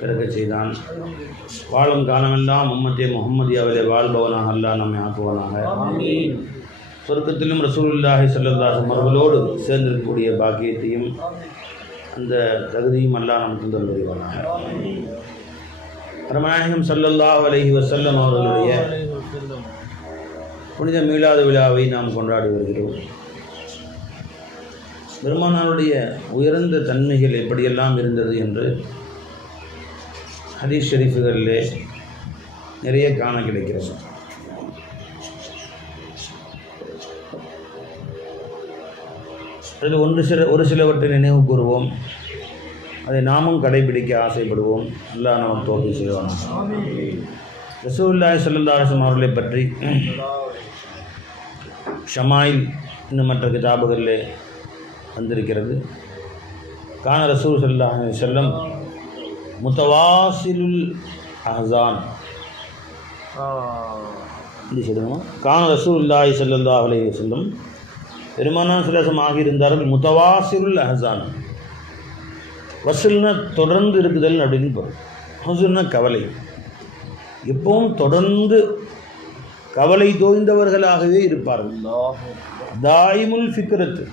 பிறக்க செய்தான் வாழும் காலமெல்லாம் உம்மத்தே முகம்மதியாவிலே வாழ்பவனாக அல்லாஹ் நம்மை ஆக்குவனாக. சொர்க்கத்திலும் ரசூலுல்லாஹி ஸல்லல்லாஹு அவர்களோடு சேர்ந்திருக்கக்கூடிய பாக்கியத்தையும் அந்த தகுதியும் அல்லாஹ் நமக்கு தந்து வருவானாக ரமநாயகம் ஸல்லல்லாஹு அலைஹி வஸல்லம் அவர்களுடைய புனித மீளாத விழாவை நாம் கொண்டாடி வருகிறோம். பெருமானாருடைய உயர்ந்த தன்மைகள் எப்படியெல்லாம் இருந்தது என்று ஹதீஸ் ஷெரீஃபுகளில் நிறைய காண கிடைக்கிறது. அதில் ஒன்று சில ஒரு சிலவற்றை நினைவு கூறுவோம். அதை நாமும் கடைபிடிக்க ஆசைப்படுவோம். அல்லா நாம் தோல்வி செய்வான் ரசூல்லாய் சல்லாஹம் அவர்களை பற்றி ஷமாயில் இன்னும் மற்ற கிதாபுகளில் வந்திருக்கிறது. கான ரசூல் சல்லாஹ் செல்லம் முத்தவாசிலுல் அஹான் இது சொல்லுங்க. கான ரசூல்லாய் சல்லாஹ் அலைஹி வஸல்லம் பெருமானான் சிலாசம் ஆகியிருந்தார்கள் முத்தவாசிலுல் அஹசான். வசூல்னா தொடர்ந்து இருக்குதல் அப்படின்னு பொருள். ஹசுல்னா கவலை. எப்பவும் தொடர்ந்து கவலை தோய்ந்தவர்களாகவே இருப்பார்கள். தாயிமுல் ஃபிக்ரத்து.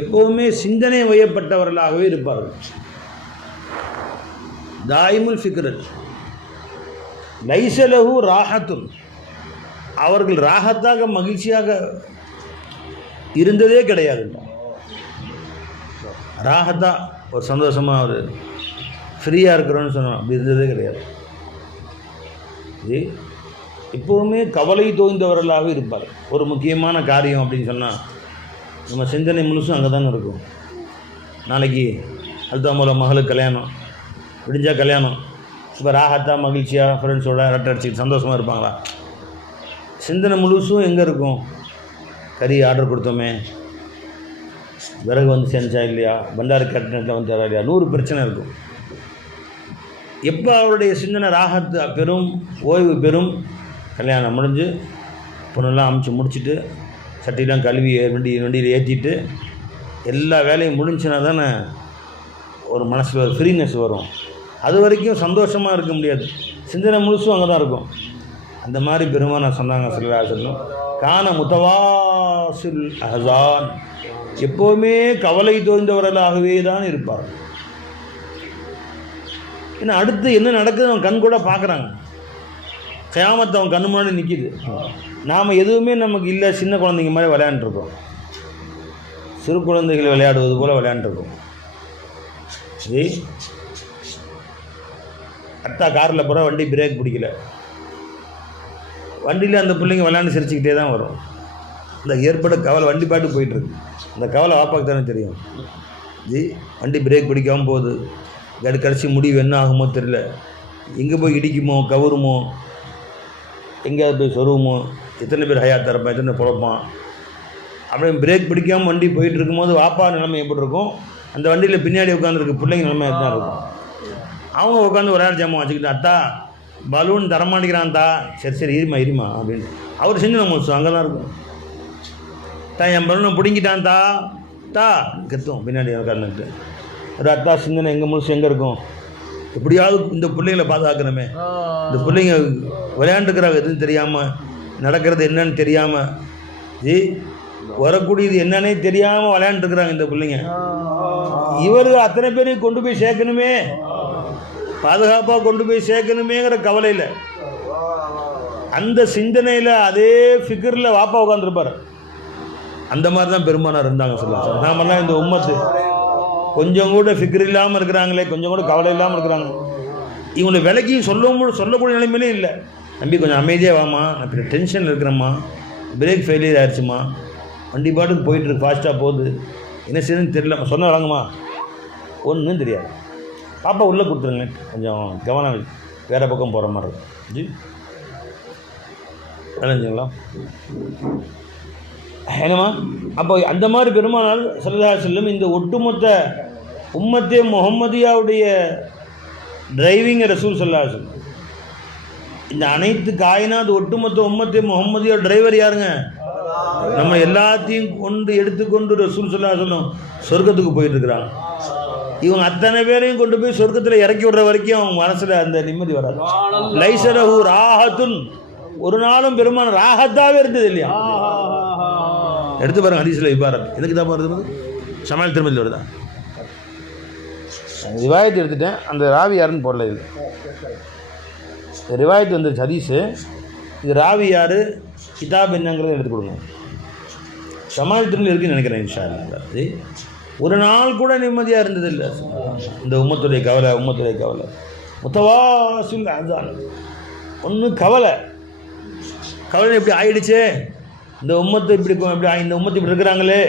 எப்போவுமே சிந்தனை வயப்பட்டவர்களாகவே இருப்பார்கள். தாயிமுல் ஃபிக்ரத் லைசலகு ராகத்துன் அவர்கள் ராகத்தாக மகிழ்ச்சியாக இருந்ததே கிடையாது. ராகத்தா ஒரு சந்தோஷமாக ஒரு ஃப்ரீயாக இருக்கிறோன்னு சொன்னோம் அப்படி இருந்ததே கிடையாது. இது எப்போவுமே கவலை தோய்ந்தவர்களாக இருப்பார். ஒரு முக்கியமான காரியம் அப்படின்னு சொன்னால் நம்ம சிந்தனை முழுசும் அங்கே தானே இருக்கும். நாளைக்கு அடுத்த மூலம் மகளுக்கு கல்யாணம். விடிஞ்சால் கல்யாணம். இப்போ ராகத்தா மகிழ்ச்சியாக ஃப்ரெண்ட்ஸோட ரெட்டை அடிச்சுட்டு சந்தோஷமாக இருப்பாங்களா? சிந்தனை முழுசும் எங்கே இருக்கும்? கறி ஆர்டர் கொடுத்தோமே. விறகு வந்து செஞ்சா இல்லையா? பண்டாரு கட்டினத்தில் வந்து தரா இல்லையா? நூறு பிரச்சனை இருக்கும். எப்போ அவருடைய சிந்தனை ராகத்து பெரும் ஓய்வு பெறும் கல்யாணம் முடிஞ்சு பொண்ணெல்லாம் அமுச்சு முடிச்சுட்டு சட்டிலாம் கழுவி வண்டி வண்டியில் ஏற்றிட்டு எல்லா வேலையும் முடிஞ்சுனா தானே ஒரு மனசில் ஒரு ஃப்ரீனஸ் வரும். அது வரைக்கும் சந்தோஷமாக இருக்க முடியாது. சிந்தனை முழுசும் அங்கே தான் இருக்கும். அந்த மாதிரி பெருமானா சொன்னாங்க சொல்லா காண முத்தவாசில் அஹான் எப்போவுமே கவலை தோய்ந்தவர்களாகவே தான் இருப்பார் ஏன்னா அடுத்து என்ன நடக்குது அவன் கண் கூட பார்க்குறாங்க. கயாமத்தை அவன் கண் முன்னாடி நிற்கிது நாம் எதுவுமே நமக்கு இல்லை சின்ன குழந்தைங்க மாதிரி விளையாண்டுருக்கோம் சிறு குழந்தைகள் விளையாடுவது போல் விளையாண்டுருக்கோம் சரி? அத்தா காரில் போகிற வண்டி பிரேக் பிடிக்கல. வண்டியில் அந்த பிள்ளைங்க விளாண்டு சிரிச்சுக்கிட்டே தான் வரும். இந்த ஏற்பட கவலை வண்டி பாட்டு போயிட்டுருக்கு. அந்த கவலை வாப்பாக்கு தானே தெரியும். ஜி வண்டி பிரேக் பிடிக்காமல் போகுது. கடு கடைசி முடிவு என்ன ஆகுமோ தெரில எங்கே போய் இடிக்குமோ கவுருமோ எங்கேயாவது போய் சொருவுமோ எத்தனை பேர் ஹயாத் தரப்பான் எத்தனை பொழப்பான். அப்படியே பிரேக் பிடிக்காமல் வண்டி போயிட்டு இருக்கும்போது வாப்பா நிலைமை எப்படி இருக்கும்? அந்த வண்டியில் பின்னாடி உட்காந்துருக்கு பிள்ளைங்க நிலைமை தான் இருக்கும். அவங்க உட்காந்து ஆள் ஜாமான் வச்சுக்கிட்டு அத்தா பலூன் தரமாட்டேங்கிறான் தா சரி சரி இருமா இருமா அப்படின்னு. அவர் செஞ்சு நம்ம அங்கே தான் இருக்கும். தா என் பலூனை பிடுங்கிட்டான் தா தா கத்தும் பின்னாடி உட்காந்துட்டு ஒரு அத்தா சிந்தனை எங்கே முழுசு எங்கே இருக்கும்? எப்படியாவது இந்த பிள்ளைங்களை பாதுகாக்கணுமே. இந்த பிள்ளைங்க விளையாண்டுக்கிறாங்க எதுவும் தெரியாமல் நடக்கிறது என்னன்னு தெரியாமல் ஜி வரக்கூடியது என்னன்னே தெரியாமல் விளையாண்டுருக்குறாங்க இந்த பிள்ளைங்க. இவரு அத்தனை பேரையும் கொண்டு போய் சேர்க்கணுமே. பாதுகாப்பாக கொண்டு போய் சேர்க்கணுமேங்கிற கவலையில். அந்த சிந்தனையில் அதே ஃபிகரில் வாப்பா உட்காந்துருப்பார் அந்த மாதிரி தான் பெருமானார் இருந்தாங்க சொல்லுவாங்க நாமெல்லாம் இந்த உம்மத்து. கொஞ்சம் கூட ஃபிகர் இல்லாமல் இருக்கிறாங்களே கொஞ்சம் கூட கவலை இல்லாமல் இருக்கிறாங்க. இவங்களை விலைக்கு சொல்லவும் சொல்லக்கூடிய நிலைமையிலே இல்லை. தம்பி கொஞ்சம் அமைதியாக வாமா நான் இப்போ டென்ஷனில் இருக்கிறேம்மா. பிரேக் ஃபெயிலியர் ஆயிடுச்சுமா வண்டி பாட்டுக்கு போயிட்டுருக்கு ஃபாஸ்ட்டாக போகுது. என்ன செய்யுதுன்னு தெரியல. சொன்ன வராங்கம்மா. ஒன்றும் தெரியாது. பாப்பா உள்ளே கொடுத்துருங்க. கொஞ்சம் கவனம் வேறு பக்கம் போகிற மாதிரி இருக்கும். ஜி. விளைஞ்சுங்களா? என்னம்மா? அப்போ அந்த மாதிரி பெருமானால் சல்லா செல்லும் இந்த ஒட்டுமொத்த உம்மத்தே முகம்மதியாவுடைய டிரைவிங் ரசூல் சல்லா சொல்லும் இந்த அனைத்து காயினாத் ஒட்டுமொத்த உம்மத்தே முகம்மதியா டிரைவர் யாருங்க? நம்ம எல்லாத்தையும் கொண்டு எடுத்துக்கொண்டு ரசூல் சொல்லா சொல்லும் சொர்க்கத்துக்கு போயிட்டு இருக்கிறாங்க. இவங்க அத்தனை பேரையும் கொண்டு போய் சொர்க்கத்தில் இறக்கி விடுற வரைக்கும் அவங்க மனசில் அந்த நிம்மதி வராது. லைசரஹு ராஹத்துன். ஒரு நாளும் பெருமான ராகத்தாவே இருந்தது இல்லையா? எடுத்து பாருங்க ஹதீஸில் இபாரத். எதுக்கு தான் வருது சமையல் திருமதியில் வருதா ரிவாயத்து எடுத்துட்டேன். அந்த ராவி யாருன்னு போடல இது ரிவாயத்து வந்துருச்சு ஹதீஸு இது ராவி யார் கிதாப் என்னங்கிறத எடுத்து கொடுங்க. சமாளி திருமதி இருக்குன்னு நினைக்கிறேன் இன்ஷா. அது ஒரு நாள் கூட நிம்மதியாக இருந்தது இல்லை இந்த உம்மத்துடைய கவலை உம்மத்துடைய கவலை. முத்தவாசில் அதான் ஒன்றும் கவலை. கவலை இப்படி ஆயிடுச்சு? இந்த உம்மத்தை இப்படி இப்படி இந்த உம்மத்து இப்படி இருக்கிறாங்களே?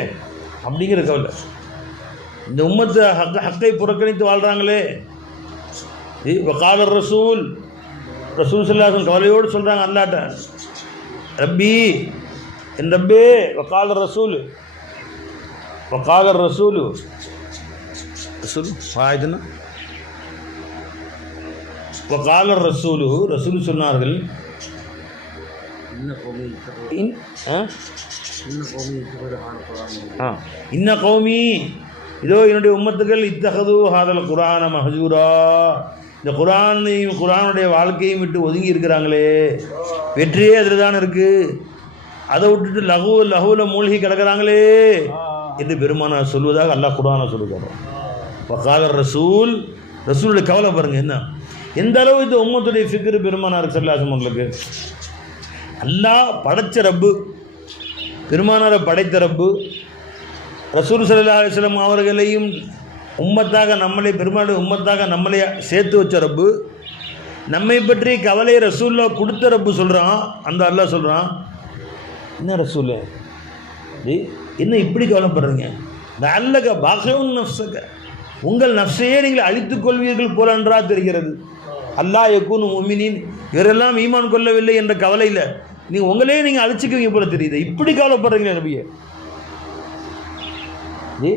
அப்படிங்கிற கவலை. இந்த உம்மத்தை ஹக்க ஹக்கை புறக்கணித்து வாழ்கிறாங்களே காலர் ரசூல். ரசூல் சொல்லாசன் கவலையோடு சொல்கிறாங்க அல்லாட்ட. ரப்பி என் ரப்பே வக்கால ரசூல். வக்கால ரசூலு ரசூல் ஆயுதுன்னா வக்கால ரசூலு ரசூல் சொன்னார்கள் இன் ஆ ஆ இன்ன கௌமி இதோ என்னுடைய உம்மத்துக்கள் இத்தகது ஹாதல் குரான மஹஜூரா. இந்த குரானையும் குரானுடைய வாழ்க்கையும் விட்டு ஒதுங்கி இருக்கிறாங்களே. வெற்றியே அதில் தான் இருக்குது அதை விட்டுட்டு லகு லகுவில் மூழ்கி கிடக்கிறாங்களே. என்று பெருமானார் சொல்வதாக அல்லாஹ் குரானை சொல்லுகிறோம் வக்காலர் ரசூல் ரசூலுடைய கவலை பாருங்க என்ன? எந்த அளவு இந்த உம்மத்துடைய ஃபிக்ரு பெருமானார் செல்லாசம் உங்களுக்கு அல்லாஹ் படைச்ச ரப்பு பெருமானாரை படைத்த ரப்பு ரசூல் சல்லா அலிஸ்லாம் அவர்களையும் உம்மத்தாக நம்மளை பெருமானுடைய உம்மத்தாக நம்மளை சேர்த்து வச்ச ரப்பு நம்மை பற்றி கவலை ரசூல்லா கொடுத்த ரப்பு சொல்கிறான் அந்த அல்லாஹ் சொல்கிறான் என்ன ரசூல்? என்ன இப்படி கவலைப்படுறீங்க? நல்லக பாகவும் நஃப்சக உங்கள் நஃப்ஸையே நீங்கள் அழித்துக் கொள்வீர்கள் போல என்றா தெரிகிறது. அல்லா யக்கூன் உமினின் இவரெல்லாம் ஈமான் கொள்ளவில்லை என்ற கவலையில் நீங்கள் உங்களே நீங்கள் அழிச்சிக்குவீங்க போல தெரியுது. இப்படி கவலைப்படுறீங்க நபியை. ஜி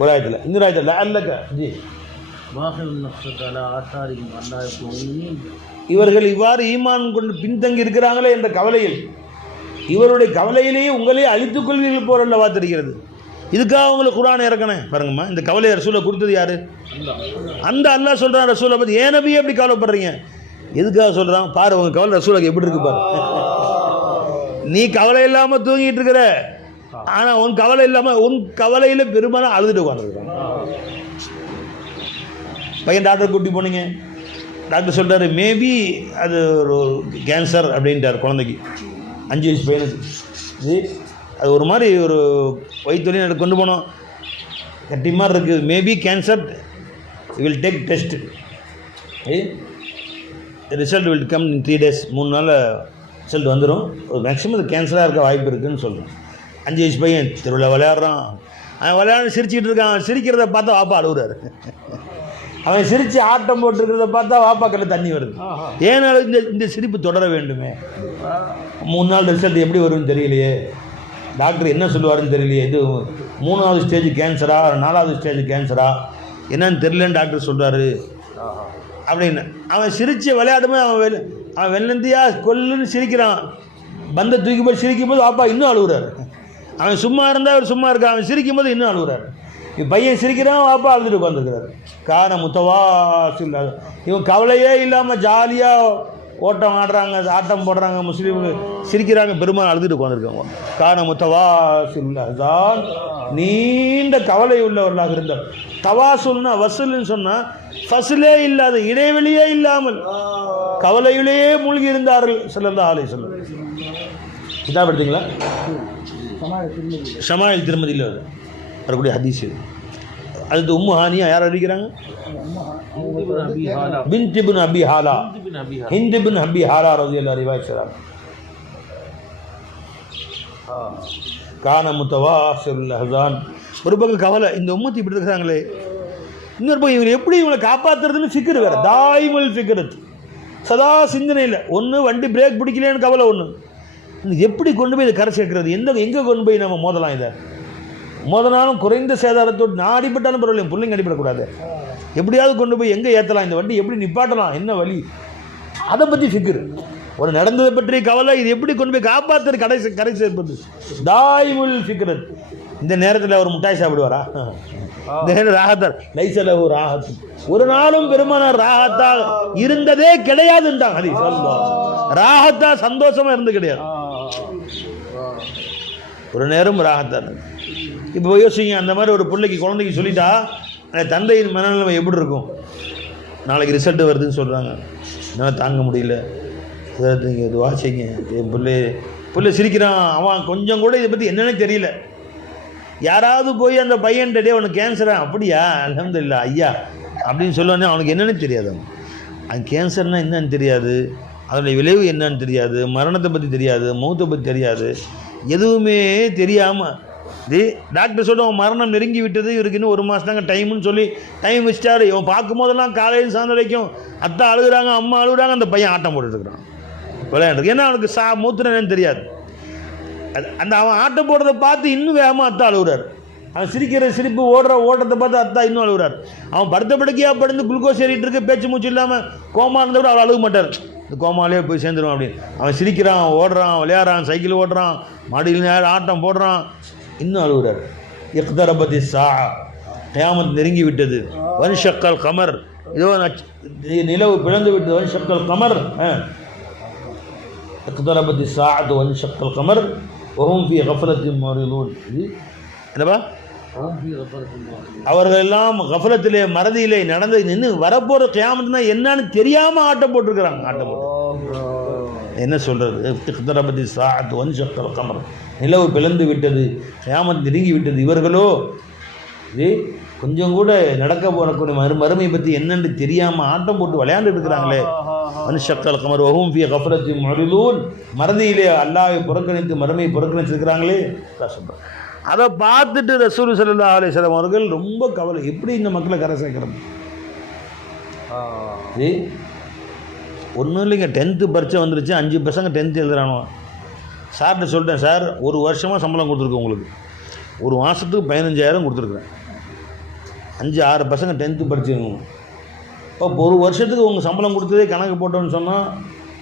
ஒரு ஆயத்தில் இன்னொரு ஆயத்தில் அல்லக ஜி. இவர்கள் இவ்வாறு ஈமான் கொண்டு பின்தங்கி இருக்கிறாங்களே என்ற கவலையில் இவருடைய கவலையிலேயே உங்களே அழித்துக் கொள்வீர்கள் போலல்லவா தெரிகிறது. இதுக்காக உங்களுக்கு குரான் இறக்கணும் பாருங்கம்மா இந்த கவலையை ரசூலை கொடுத்தது யாரு? அந்த அல்லாஹ் சொல்கிறான் ரசூலை பற்றி ஏன் நபி எப்படி கவலைப்படுறீங்க? எதுக்காக சொல்கிறான் பாரு உங்கள் கவலை ரசூலுக்கு எப்படி இருக்கு பாரு. நீ கவலை இல்லாமல் தூங்கிட்டு இருக்கிற. ஆனால் உன் கவலை இல்லாமல் உன் கவலையில் பெரும்பாலும் அழுதுட்டு உட்காந்துருக்கான் பையன் டாக்டர் கூட்டி போனீங்க. டாக்டர் சொல்கிறாரு மேபி அது ஒரு கேன்சர் அப்படின்ட்டார் குழந்தைக்கு. அஞ்சு வயசு பையனுக்கு. இது அது ஒரு மாதிரி ஒரு வயிற்றுலையும் எனக்கு கொண்டு போனோம். கட்டி மாதிரி இருக்குது maybe cancer will take test result will come in three days மூணு நாளில் ரிசல்ட் வந்துடும் ஒரு மேக்ஸிமம் இது கேன்சராக இருக்க வாய்ப்பு இருக்குதுன்னு சொல்கிறேன் அஞ்சு வயசு பையன் திருவிழா விளையாடுறான். அவன் விளையாட சிரிச்சிட்டு இருக்கான். சிரிக்கிறத பார்த்தா வாப்பா அழுகுறாரு அவன் சிரித்து ஆட்டம் போட்டுருக்கிறத பார்த்தா வாப்பா கல்ல தண்ணி வருது. ஏனாலும் இந்த இந்த சிரிப்பு தொடர வேண்டுமே. மூணு நாள் ரிசல்ட் எப்படி வரும்னு தெரியலையே. டாக்டர் என்ன சொல்லுவாருன்னு தெரியலையே. இது மூணாவது ஸ்டேஜ் கேன்சரா நாலாவது ஸ்டேஜ் கேன்சரா என்னன்னு தெரியலன்னு டாக்டர் சொல்கிறாரு அப்படின்னு. அவன் சிரித்து விளையாடும்போது அவன் வெள் அவன் வெள்ளந்தியா கொல்லுன்னு சிரிக்கிறான். பந்தை தூக்கி போய் சிரிக்கும் போது அப்பா இன்னும் அழுகுறாரு அவன் சும்மா இருந்தால் அவர் சும்மா இருக்கான். அவன் சிரிக்கும் போது இன்னும் அழுகுறாரு பையன் சிரிக்கிறான் அப்பா அழுதுட்டு உட்காந்துருக்கிறாரு காரண முத்தவாசில் இவன் கவலையே இல்லாமல் ஜாலியாக ஓட்டம் ஆடுறாங்க ஆட்டம் போடுறாங்க முஸ்லீமுக்கு சிரிக்கிறாங்க பெருமாள் அழுதுட்டு உட்காந்துருக்காங்க காரண முத்தவாசில் தான் நீண்ட கவலை உள்ளவர்களாக இருந்தார். தவாசுல்னா வசூல்னு சொன்னால் ஃபசுலே இல்லாத இடைவெளியே இல்லாமல் கவலையிலேயே மூழ்கி இருந்தார்கள் செல்லல்லா ஆலை சொல்ல இதா படித்தீங்களா ஷமாயில் திருமதியில் வரக்கூடிய ஹதீஸ் அடுத்து உம்மு ஹானியா யார் அறிவிக்கிறாங்க? பின் திபின் அபி ஹாலா. ஹிந்து பின் அபி ஹாலா ரவி அல்லா அறிவாய்ச்சார் கான முத்தவா ஹசான் ஒரு பக்கம் கவலை இந்த உம்மத்து இப்படி இருக்கிறாங்களே. இன்னொரு பக்கம் இவங்களை எப்படி இவங்களை காப்பாற்றுறதுன்னு சிக்கர் வேறு. தாய்மல் சிக்கிறது சதா சிந்தனையில் ஒன்று வண்டி பிரேக் பிடிக்கலன்னு கவலை ஒன்று எப்படி கொண்டு போய் இதை கரை சேர்க்கிறது? எந்த எங்கே கொண்டு போய் நம்ம மோதலாம் இதை? மோதனாலும் குறைந்த சேதாரத்தோடு நான் அடிபட்டாலும் பரவாயில்ல பிள்ளைங்க அடிபடக்கூடாது. எப்படியாவது கொண்டு போய் எங்கே ஏற்றலாம் இந்த வண்டி எப்படி நிப்பாட்டலாம்? என்ன வழி? அதை பற்றி ஃபிக்கர் ஒரு நடந்ததை பற்றி கவலை இது எப்படி கொண்டு போய் காப்பாற்றுற கடை கரை சேர்ப்பது தாய்முல் ஃபிக்ரத் இந்த நேரத்தில் அவர் முட்டாய் சாப்பிடுவாரா? இந்த நேரம் ராகத்தார் லைசல ஒரு ராகத்து. ஒரு நாளும் பெருமானார் ராகத்தா இருந்ததே கிடையாதுன்றாங்க ஹரி சொல்லுவோம் ராகத்தா சந்தோஷமா இருந்து கிடையாது. ஒரு நேரம் ராகத்தான் இப்போ யோசிங்க அந்த மாதிரி ஒரு பிள்ளைக்கு குழந்தைக்கு சொல்லிட்டா அந்த தந்தையின் மனநிலைமை எப்படி இருக்கும்? நாளைக்கு ரிசல்ட் வருதுன்னு சொல்கிறாங்க என்னால் தாங்க முடியல. ஏதாவது நீங்கள் துவா செய்யுங்க என் பிள்ளை பிள்ளை சிரிக்கிறான். அவன் கொஞ்சம் கூட இதை பற்றி என்னன்னே தெரியல. யாராவது போய் அந்த பையன் டே உனக்கு கேன்சரா அப்படியா? அல்ஹம்துலில்லாஹ் ஐயா. அப்படின்னு சொல்லுவானே அவனுக்கு என்னென்னு தெரியாது அவன். அது கேன்சர்னால் என்னன்னு தெரியாது. அதனுடைய விளைவு என்னன்னு தெரியாது. மரணத்தை பற்றி தெரியாது. மௌத்தை பற்றி தெரியாது. எதுவுமே தெரியாமல் இது டாக்டர் சொல்லுவோம் மரணம் நெருங்கி விட்டது இவருக்கு இன்னும் ஒரு மாதம் தாங்க டைம்னு சொல்லி டைம் வச்சிட்டாரு. இவன் பார்க்கும்போதெல்லாம் காலையில் சாயந்தரம் வரைக்கும் அத்தா அழுகுறாங்க அம்மா அழுகுறாங்க அந்த பையன் ஆட்டம் போட்டுருக்குறான் விளையாண்டுருக்கு ஏன்னா அவனுக்கு சா மூத்துறேன்னு தெரியாது. அது அந்த அவன் ஆட்டம் போடுறத பார்த்து இன்னும் வேகமாக அத்தா அழுகுறாரு. அவன் சிரிக்கிற சிரிப்பு ஓடுற ஓட்டத்தை பார்த்து அத்தா இன்னும் அழுகுறாரு. அவன் படுத்த படுக்கையாக படுத்து குளுக்கோஸ் ஏறிட்டு இருக்கு பேச்சு மூச்சு இல்லாமல் கோமா இருந்தால் கூட அவள் அழுக மாட்டார். இந்த கோமாலே போய் சேர்ந்துருவான் அப்படின்னு. அவன் சிரிக்கிறான் ஓடுறான் விளையாடுறான் சைக்கிள் ஓடுறான் மாடியில் நேரம் ஆட்டம் போடுறான். இன்னும் அழுகிறார் இக்தரபதி சா கயாமத் நெருங்கி விட்டது. வன் ஷக்கல் கமர். இதோ நிலவு பிளந்து விட்டது. வன் ஷக்கல் கமர் இக்தரபதி சாத் வன் ஷக்கல் கமர். ஒஹும் ஃபி கஃபலத்தின் மாறிலோன் இது என்னப்பா? அவர்கள் எல்லாம் கஃபலத்திலே மறதியிலே நடந்து நின்று வரப்போகிற கியாமத்துனா என்னன்னு தெரியாமல் ஆட்டம் போட்டிருக்கிறாங்க ஆட்டம் போட்டு. என்ன சொல்கிறது இக்தரபதி சாத் வன்ஷக்கல் கமர். நிலவு பிளந்து விட்டது கியாமத் நெருங்கி விட்டது. இவர்களோ இது கொஞ்சம் கூட நடக்க போறக்கூடிய மறு மறுமையை பற்றி என்னன்னு தெரியாமல் ஆட்டம் போட்டு விளையாண்டு இருக்கிறாங்களே. மனுஷக்கல் கமர் வகும் ஃபி கஃபரத்தி மருதூன் மறதியிலே அல்லாவை புறக்கணித்து மறுமையை புறக்கணிச்சிருக்கிறாங்களே. சொல்கிறேன் அதை பார்த்துட்டு ரசூல் சல்லா அலிஸ்லாம் அவர்கள் ரொம்ப கவலை. எப்படி இந்த மக்களை கரை சேர்க்கிறது? ஒன்றும் இல்லைங்க டென்த்து பரீட்சை வந்துருச்சு அஞ்சு பசங்க டென்த்து எழுதுறானோ சார்கிட்ட சொல்லிட்டேன் சார் ஒரு வருஷமாக சம்பளம் கொடுத்துருக்கேன் உங்களுக்கு. ஒரு மாதத்துக்கு பதினஞ்சாயிரம் கொடுத்துருக்குறேன் அஞ்சு ஆறு பசங்க டென்த்து படிச்சிருக்கணும். இப்போ ஒரு வருஷத்துக்கு உங்கள் சம்பளம் கொடுத்ததே கணக்கு போட்டோன்னு சொன்னால்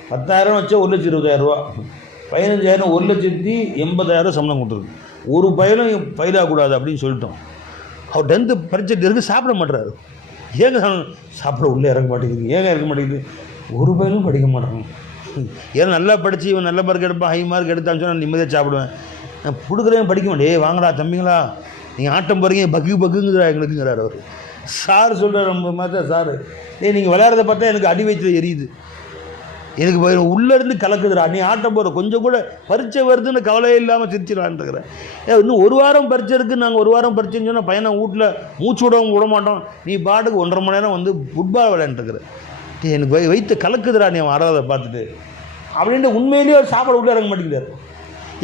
பத்தாயிரம் வச்சா ஒரு லட்சம் இருபதாயிரரூவா பதினஞ்சாயிரம் ஒரு லட்சத்தி எண்பதாயிரம் சம்பளம் கொடுத்துருக்கு ஒரு பயலும் பயிலாகக்கூடாது அப்படின்னு சொல்லிட்டோம். அவர் டென்த்து படிச்சுட்டு இருக்கு சாப்பிட மாட்டுறாரு ஏங்க சாப்பிட- உள்ளே இறக்க மாட்டேங்குது ஏங்க இறக்க மாட்டேங்குது? ஒரு பயலும் படிக்க மாட்டாங்க. ஏன் நல்லா படித்து இவன் நல்ல மார்க் எடுப்பான் ஹை மார்க் எடுத்தான்னு சொன்னால் நிம்மதியாக சாப்பிடுவேன். நான் கொடுக்குறேன் படிக்க மாட்டேன். ஏய் வாங்கடா தம்பிங்களா. நீங்கள் ஆட்டம் போகிறீங்க பக்கு பக்குங்கிறா எங்களுக்குங்கிறார் அவர். சார் சொல்கிறார் ரொம்ப மாதிரி சார். ஏய் நீங்கள் விளையாடுறத பார்த்தா எனக்கு அடி வயிற்றுல எரியுது. எனக்கு உள்ளேருந்து கலக்குதுடா. நீ ஆட்டம் போகிற கொஞ்சம் கூட பரீட்சை வருதுன்னு கவலையே இல்லாமல் சிரிச்சிடலான்னு இருக்கிறேன். ஏன் இன்னும் ஒரு வாரம் பரீட்சை இருக்குது நாங்கள் ஒரு வாரம் பரீட்சைன்னு சொன்னால் பையனை வீட்டில் மூச்சு விடவும் விட மாட்டோம். நீ பாட்டுக்கு ஒன்றரை மணி நேரம் வந்து ஃபுட்பால் விளையாண்டுருக்குற எனக்கு வை வைத்து கலக்குதுடா நீ அவன் பார்த்துட்டு. அப்படின்ட்டு உண்மையிலேயே ஒரு சாப்பாடு உள்ளே இறங்க மாட்டேங்கிறார்.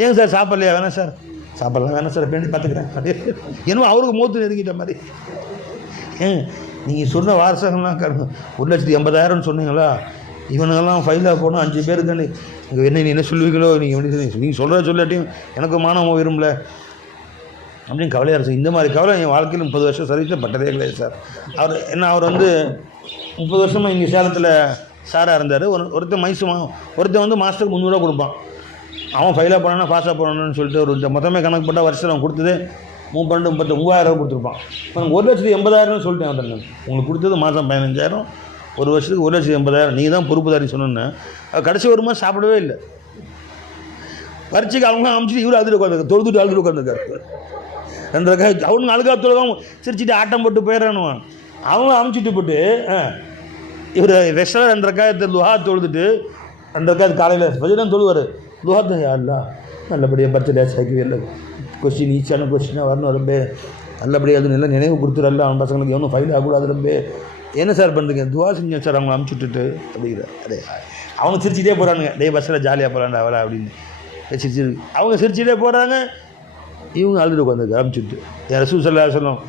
ஏங்க சார் சாப்பிட்லையா? வேணாம் சார். சாப்பிட்லாம் வேணாம் சார் பேண்டி பார்த்துக்கிறேன். என்னமோ அவருக்கு மூத்து நெருங்கிட்ட மாதிரி. ஏங்க நீங்கள் சொன்ன வாரசகம்லாம் கரு ஒரு லட்சத்தி எண்பதாயிரம்னு சொன்னீங்களா? இவனுங்கெல்லாம் ஃபைலாக போனால் அஞ்சு பேருக்கு இங்கே என்ன நீ என்ன சொல்லுவீங்களோ நீங்கள் நீங்கள் சொல்கிறத சொல்லாட்டியும் எனக்கு மானம் விரும்பல அப்படின்னு கவலையாக இருக்கும் இந்த மாதிரி கவலை என் வாழ்க்கையில் முப்பது வருஷம் சர்வீஸில் பட்டதே கிடையாது சார். அவர் என்ன அவர் வந்து முப்பது வருஷமாக இங்கே சேலத்தில் சாராக இருந்தார். ஒரு ஒருத்தன் மைசூர் மா ஒருத்தன் வந்து மாதத்துக்கு முந்நூறுரூவா கொடுப்பான். அவன் ஃபைலாக போனானா பாஸாக போனான்னு சொல்லிட்டு ஒரு மொத்தமே கணக்கு போட்டால் வருஷம் அவன் கொடுத்தது மூணு பன்னெண்டு முப்பத்து மூவாயிரம் ரூபா கொடுத்துருப்பான். இப்போ எனக்கு ஒரு லட்சத்து எண்பதாயிரம்னு சொல்லிட்டேன் அவன் உங்களுக்கு கொடுத்தது மாதம் பதினஞ்சாயிரம். ஒரு வருஷத்துக்கு ஒரு லட்சத்து எண்பதாயிரம். நீ தான் பொறுப்புதாரி சொன்னேன்னு. அவன் கடைசி ஒரு மாதம் சாப்பிடவே இல்லை. பரீட்சைக்கு அவங்க அமைச்சிட்டு இவரு அழுது உட்காந்துருக்காரு தொழுதுட்டு அழுது உட்காந்துருக்காரு ரெண்டு அவனுக்கு அவனுங்க அழுகா சிரிச்சிட்டு ஆட்டம் போட்டு போயிடறானுவான் அவங்களும் அமுச்சுட்டு போட்டு இவர் வெஸ்டர் ரெண்டு ரக்காயத்தை லுஹா தொழுதுட்டு ரெண்டு ரக்காயத்து காலையில் பஜனம் தொழுவார். லுஹா தான் நல்லபடியாக பர்த்டே ஆக்கி இல்லை கொஸ்டின் ஈஸியான கொஸ்டினாக வரணும் ரொம்ப. நல்லபடியாக அது நல்லா நினைவு கொடுத்துடல அவன் பசங்களுக்கு எவனும் ஃபைல் ஆகக்கூடாது ரொம்ப. என்ன சார் பண்ணுறீங்க துவா செஞ்சேன் சார் அவங்க அமுச்சு அப்படிங்கிற. அதே அவங்க சிரிச்சிட்டே போகிறானுங்க டே பஸ்ஸில் ஜாலியாக போகலாண்டா அவளா அப்படின்னு. சிரிச்சு அவங்க சிரிச்சிட்டே போகிறாங்க இவங்க அழுது உட்காந்து அமுச்சுட்டு யார்? ரசூல் சல்லா சொல்லும்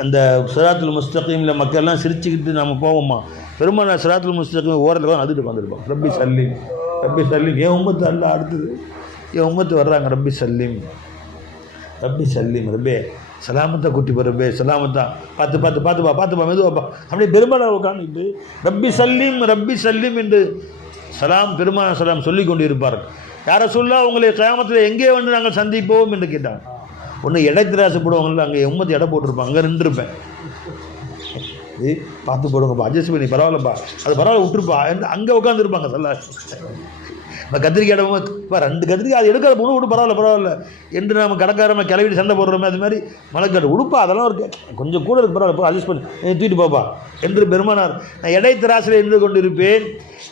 அந்த சிராத்துல் முஸ்தகீமில் மக்கள்லாம் சிரிச்சுக்கிட்டு நம்ம போவோம்மா பெருமாள் சிராத்துல் முஸ்தகீம் ஓரத்தில் தான் அதுட்டு உட்காந்துருப்போம் ரப்பி சல்லீம் ரப்பி சல்லீம். என் உம்மத்து அல்ல அடுத்தது? என் உம்மத்து வர்றாங்க? ரப்பி சல்லீம். ரப்பி சல்லீம் ரப்பே. சலாமத்தா குட்டி போகிறப்பே சலாமத்தா. பார்த்து பார்த்து பார்த்துப்பா பார்த்துப்பா மெதுவாப்பா அப்படியே பெருமாள் உட்காந்துட்டு ரப்பி சல்லீம் ரப்பி சல்லீம் என்று சலாம் பெருமான சலாம் சொல்லி கொண்டிருப்பார்கள். யாரை சொல்ல உங்களை கிராமத்தில் எங்கே வந்து நாங்கள் சந்திப்போம் என்று கேட்டாங்க ஒன்று இடைத்திராசு போடுவாங்கல்ல அங்கே எம்மத்து எடை போட்டிருப்பாங்க அங்கே நின்றுருப்பேன். ஏய் பார்த்து போடுங்கப்பா அட்ஜஸ்ட் பண்ணி பரவாயில்லப்பா. அது பரவாயில்ல விட்டுருப்பா. அங்கே உட்காந்துருப்பாங்க சொல்ல இப்போ கத்திரிக்காய் இடமும் இப்போ ரெண்டு கத்திரிக்காய் அது எடுக்காத பொண்ணு விட்டு பரவாயில்ல பரவாயில்ல. என்று நம்ம கடைக்காரம கிளவிட்டு சண்டை போடுறோமே அது மாதிரி மலைக்காடு உடுப்பா அதெல்லாம் இருக்கு கொஞ்சம் கூட இருக்கு பரவாயில்ல போ அட்ஜஸ்ட் பண்ணி. தூக்கிட்டு போப்பா. என்று பெருமானார் நான் இடை திராசில் இருந்து கொண்டு இருப்பேன்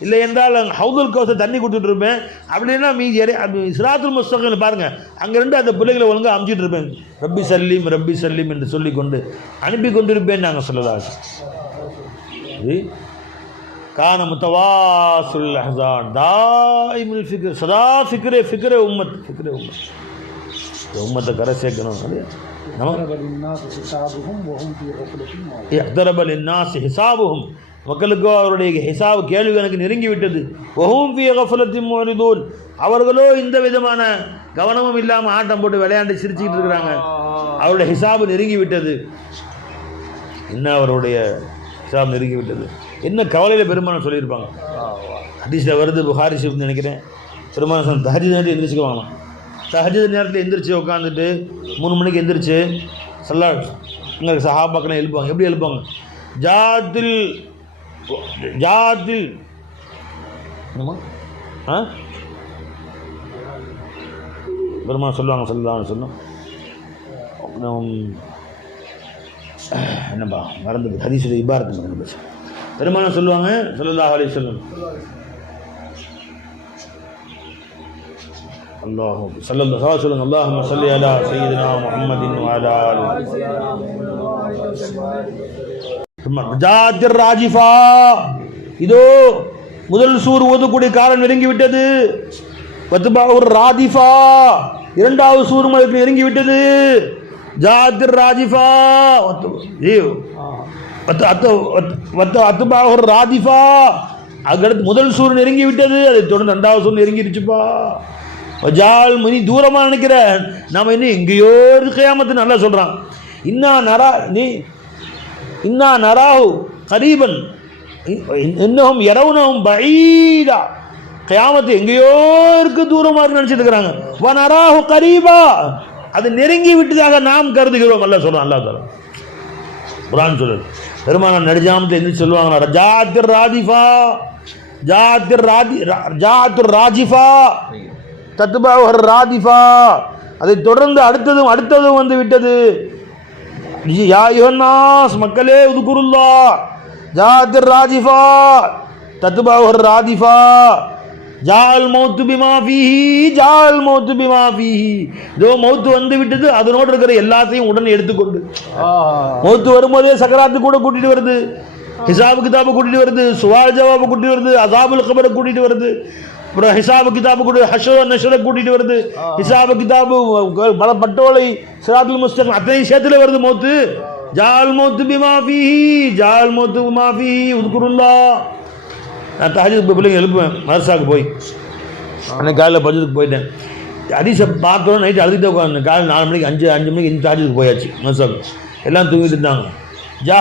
இல்லை என்றால் ஹவுதுல் கோசை தண்ணி கொடுத்துட்டு இருப்பேன். அப்படின்னா மீதி அது சிராத்துல் முஸ்தகங்கள் பாருங்கள் அங்கே ரெண்டு அந்த பிள்ளைகளை ஒழுங்காக அமுச்சிட்டு இருப்பேன். ரப்பி சல்லீம் ரப்பி சல்லீம் என்று சொல்லிக்கொண்டு அனுப்பி கொண்டிருப்பேன் நாங்கள் சொல்லலாம் இது கான முத்தவாசுல் அஹான் தாய்மில் ஃபிகர் சதா ஃபிக்ரே ஃபிக்ரே உம்மத் ஃபிக்ரே உம்மத். உம்மத்தை கரை சேர்க்கணும். அது எஹ்தரபல் இன்னாஸ் ஹிசாபுகும் மக்களுக்கு அவருடைய ஹிசாப் கேள்வி எனக்கு நெருங்கிவிட்டது. ஒஹும் பி கஃபலத்தின் மோரிதூன். அவர்களோ இந்த விதமான கவனமும் இல்லாமல் ஆட்டம் போட்டு விளையாண்டு சிரிச்சுக்கிட்டு இருக்கிறாங்க. அவருடைய ஹிசாபு நெருங்கிவிட்டது. என்ன அவருடைய ஹிசாப் நெருங்கிவிட்டது. என்ன கவலையில் பெருமானம் சொல்லியிருப்பாங்க? ஹதீஸில் வருது புகாரி சிவன் நினைக்கிறேன். பெருமானம் சொன்ன தஹஜ் நேரத்தில் எந்திரிச்சுக்குவாங்களாம் தஹஜ் நேரத்தில் எந்திரிச்சு உட்காந்துட்டு மூணு மணிக்கு எந்திரிச்சு சல்லா இங்கே சஹாபாக்கெல்லாம் எழுப்புவாங்க. எப்படி எழுப்பாங்க ஜாத்தில் ஜாத்தில் என்னம்மா? ஆ? பெருமானம் சொல்லுவாங்க சொல்லலாம் சொன்னோம் அப்புறம் என்னப்பா மறந்து ஹதீஸ் இபாரத்து மறந்து போச்சு. பெருமானம் சொல்லுவாங்க ஸல்லல்லாஹு அலி சொல்லும் அல்லாஹும் சல்லல்லாஹு அலைஹி சொல்லுங்க அல்லாஹும் ஸல்லி அலா சய்யிதினா முஹம்மதின் வஅலா ஆலி ராஜிஃபா இதோ முதல் சூர் ஓதக்கூடிய காலம் நெருங்கி விட்டது. பத்துபாவூர் ராதிஃபா இரண்டாவது சூர் அதுக்கு நெருங்கி விட்டது. ஜாத்திர் ராஜிஃபா ஐயோ பத்து அத்து ராதிஃபா. அதுக்கடுத்து முதல் சூர் நெருங்கி விட்டது அதை தொடர்ந்து ரெண்டாவது சூர் நெருங்கிடுச்சுப்பா. ஜால் மணி தூரமாக நினைக்கிற நாம இன்னும் எங்கேயோ இருக்கையாமத்து நல்லா சொல்கிறான் இன்னா நரா நீ இன்னா நராஹு கரீபன். இன்னும் இரவுனவும் பஈதா கயாமத்து எங்கேயோ இருக்கு தூரமாக இருக்கு நினச்சிட்டு இருக்கிறாங்க. வா நராஹு கரீபா. அது நெருங்கி விட்டதாக நாம் கருதுகிறோம். அல்ல சொல்கிறோம் அல்லா சொல்கிறோம் குரான் சொல்லுது. பெருமானார் நடுஜாமத்தில் எந்திரிச்சு சொல்லுவாங்க ஜாத்திர் ராதிஃபா ஜாத்திர் ராதி ஜாத்துர் ராஜிஃபா தத்துபாவர் ராதிஃபா அதை தொடர்ந்து அடுத்ததும் அடுத்ததும் வந்து விட்டது. யா யுஹன்னாஸ் மக்களே உதுகுருல்லா ஜாத்திர் ராஜிஃபா தத்துபாவர் ராதிஃபா ஜால் மௌத்து பிமா ஃபீஹி ஜால் மௌத்து பிமா ஃபீஹி. இதோ மௌத்து வந்து விட்டது அதனோடு இருக்கிற எல்லாத்தையும் உடனே எடுத்துக்கொண்டு. மௌத்து வரும்போதே சக்கராத்து கூட கூட்டிட்டு வருது. ஹிசாபு கிதாபை கூட்டிட்டு வருது சுவால் ஜவாபை கூட்டிட்டு வருது அசாபுல் கபரை கூட்டிட்டு வருது. அப்புறம் ஹிசாபு கிதாபு கூட ஹஷோ நஷரை கூட்டிட்டு வருது. ஹிசாபு கிதாபு பல பட்டோலை சிராத்துல் முஸ்தகம் அத்தனை சேர்த்துல வருது மௌத்து. ஜால் மௌத்து பிமா ஃபீஹி ஜால் மௌத்து பிமா ஃபீஹி உதுகுருல்லா. நான் தஹஜுக்கு போய் பிள்ளைங்க எழுப்புவேன். மதரசாவுக்கு போய். அன்னைக்கு காலையில் பஜத்துக்கு போயிட்டேன். ஹதீஸை பார்த்தோம் நைட்டு அழுதுகிட்டே உட்காந்து காலை நாலு மணிக்கு அஞ்சு அஞ்சு மணிக்கு இந்த தாஜுக்கு போயாச்சு மதரசாவுக்கு. எல்லாம் தூங்கிட்டு இருந்தாங்க. ஜா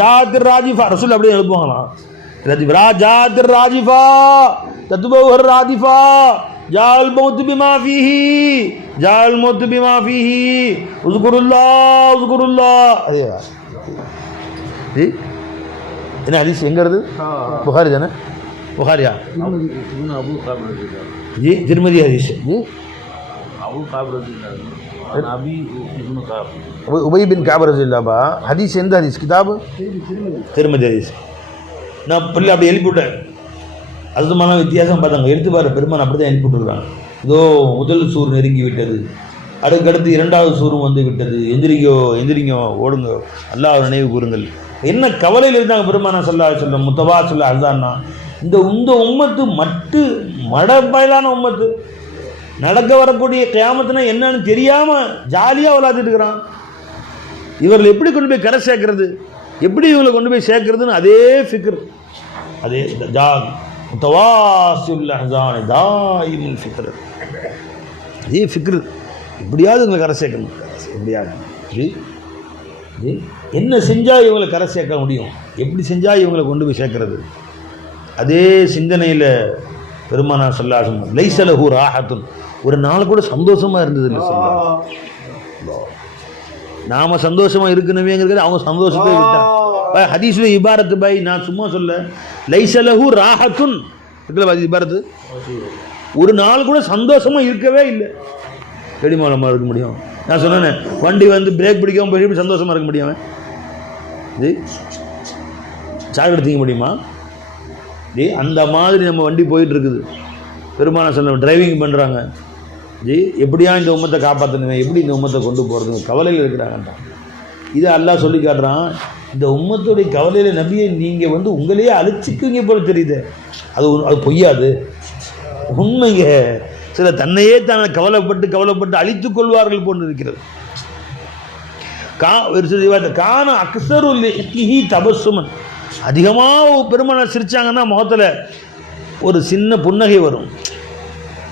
ஜாத்திர் ராஜிஃபா ரசூல் அப்படியே எழுப்புவாங்களாம். ரதி ரா ஜாத்திர் ராஜிஃபா தத்துபவர் ராதிஃபா ஜால் மௌத்து பிமா ஃபீஹி ஜால் மௌத்து பிமா ஃபீஹி உஸ்குருல்லா உஸ்குருல்லா. அதே என்ன ஹதீஸ்? எங்கே வருது புகாரி தானே? புகாரியா? ஜி திருமதி ஹதீஸ் ஜி? உபய் பின் காபரஜில்லாபா ஹதீஸ் எந்த ஹதீஸ் கிதாபு? திருமதி ஹதீஸ் நான் பிள்ளை அப்படி எழுப்பிவிட்டேன் அதுமான வித்தியாசம் பார்த்தாங்க. எடுத்து பாரு பெருமான் அப்படி தான் எழுப்பிட்டுருக்காங்க இதோ முதல் சூர் நெருங்கி விட்டது. அடுக்கடுத்து இரண்டாவது சூரும் வந்து விட்டது. எந்திரிக்கோ எந்திரிங்கோ ஓடுங்க. அல்லாஹ் நினைவு கூறுங்கள். என்ன கவலையில் இருந்தாங்க பெருமானா சொல்லா சொல்ல முத்தவா சொல்ல அதுதான்னா இந்த இந்த உம்மத்து மட்டு மடப்பயலான உம்மத்து. நடக்க வரக்கூடிய கியாமத்துனா என்னன்னு தெரியாமல் ஜாலியாக விளாண்டுட்டு இருக்கிறான். இவர்கள் எப்படி கொண்டு போய் கரை சேர்க்கறது? எப்படி இவங்களை கொண்டு போய் சேர்க்கறதுன்னு அதே ஃபிக்ர். அதே ஜா முத்தவாசியுல் அஹ்சானி தாயிமுல் ஃபிக்ர். இதே ஃபிக்ரு. எப்படியாவது இவங்களை கரை சேர்க்கணும். எப்படியாவது. என்ன செஞ்சால் இவங்களை கரை சேர்க்க முடியும்? எப்படி செஞ்சால் இவங்களை கொண்டு போய் சேர்க்கறது? அதே சிந்தனையில் பெருமானா சொல்லாசம் லைசலஹூ ராஹத்துன். ஒரு நாள் கூட சந்தோஷமாக இருந்தது இல்லை சொல்லா நாம சந்தோஷமா இருக்கணுமேங்கிறது அவங்க சந்தோஷத்தை விட்டாங்க. ஹதீஸ்ல இபாரத்து பாய் நான் சும்மா சொல்ல லைசலஹு ராஹத்துன். இருக்குல்ல இபாரத்து? ஒரு நாள் கூட சந்தோஷமா இருக்கவே இல்லை. நம்ம இருக்க முடியும். நான் சொன்னேன் வண்டி வந்து பிரேக் பிடிக்காம போய் எப்படி சந்தோஷமா இருக்க முடியும்? இது சாக்கடை தீங்க முடியுமா? ஜி அந்த மாதிரி நம்ம வண்டி போயிட்டு இருக்குது பெருமான சொன்ன டிரைவிங் பண்ணுறாங்க ஜி எப்படியா இந்த உம்மத்தை காப்பாற்றணுமே எப்படி இந்த உமத்தை கொண்டு போகிறதுங்க கவலையில் இருக்கிறாங்கன்றான். இதை அல்லாஹ் சொல்லி காட்டுறான் இந்த உம்மத்துடைய கவலையில் நம்பியை நீங்கள் வந்து உங்களையே அழிச்சிக்குவீங்க போல தெரியுது. அது அது பொய்யாது. உண்மைங்க. சில தன்னையே தானே கவலைப்பட்டு கவலைப்பட்டு அழித்துக் கொள்வார்கள் போன்று இருக்கிறது. கா ஒரு சில காண அக்சருல் தபசுமன் அதிகமாக பெருமனை சிரிச்சாங்கன்னா முகத்தில் ஒரு சின்ன புன்னகை வரும்.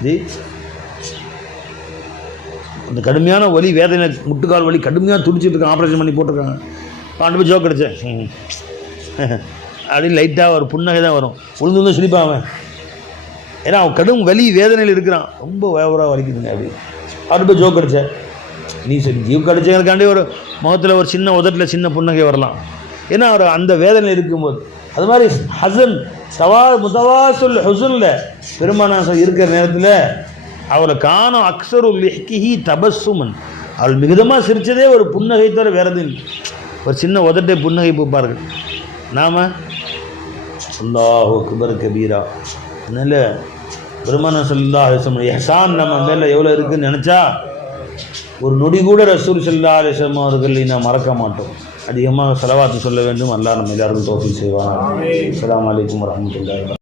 ஜி அந்த கடுமையான வலி வேதனை முட்டுக்கால் வலி கடுமையாக துடிச்சிட்டு இருக்கான் ஆப்ரேஷன் பண்ணி போட்டிருக்காங்க. பாண்டு போய் ஜோக் அடிச்சேன். அப்படின்னு லைட்டாக ஒரு புன்னகை தான் வரும். உளுந்து வந்து சிரிப்பான் அவன். ஏன்னா அவன் கடும் வலி வேதனையில் இருக்கிறான். ரொம்ப வேவராக வலிக்குதுங்க அப்படி. பாட்டு போய் ஜோக் அடித்தேன் நீ சரி ஜீவ் கிடச்சதுக்காண்டி ஒரு முகத்தில் ஒரு சின்ன உதட்டில் சின்ன புன்னகை வரலாம். ஏன்னா அவர் அந்த வேதனை இருக்கும்போது. அது மாதிரி ஹசன் சவா முதவாசுல் ஹுசனில் பெருமானாசம் இருக்கிற நேரத்தில் அவரை காணும் அக்சருல் லிஹ்கிஹி தபஸ்ஸுமன். அவள் மிகுதமாக சிரித்ததே ஒரு புன்னகை தவிர வேறு எதுவும் ஒரு சின்ன உதட்டை புன்னகை பூப்பார்கள். நாம் அல்லாஹு அக்பர் கபீரா. அதனால் பெருமான சொல்லா எஹசான் நம்ம மேலே எவ்வளோ இருக்குன்னு நினச்சா ஒரு நொடி கூட ரசூல் சல்லா அலிஸ்லாம் அவர்களை நாம் மறக்க மாட்டோம். அதிகமாக செலவாத்து சொல்ல வேண்டும். அல்லாஹ் நம்ம எல்லாருக்கும் தோஃபி செய்வாங்க அஸ்ஸலாமு அலைக்கும் வரஹ்மத்துல்லாஹி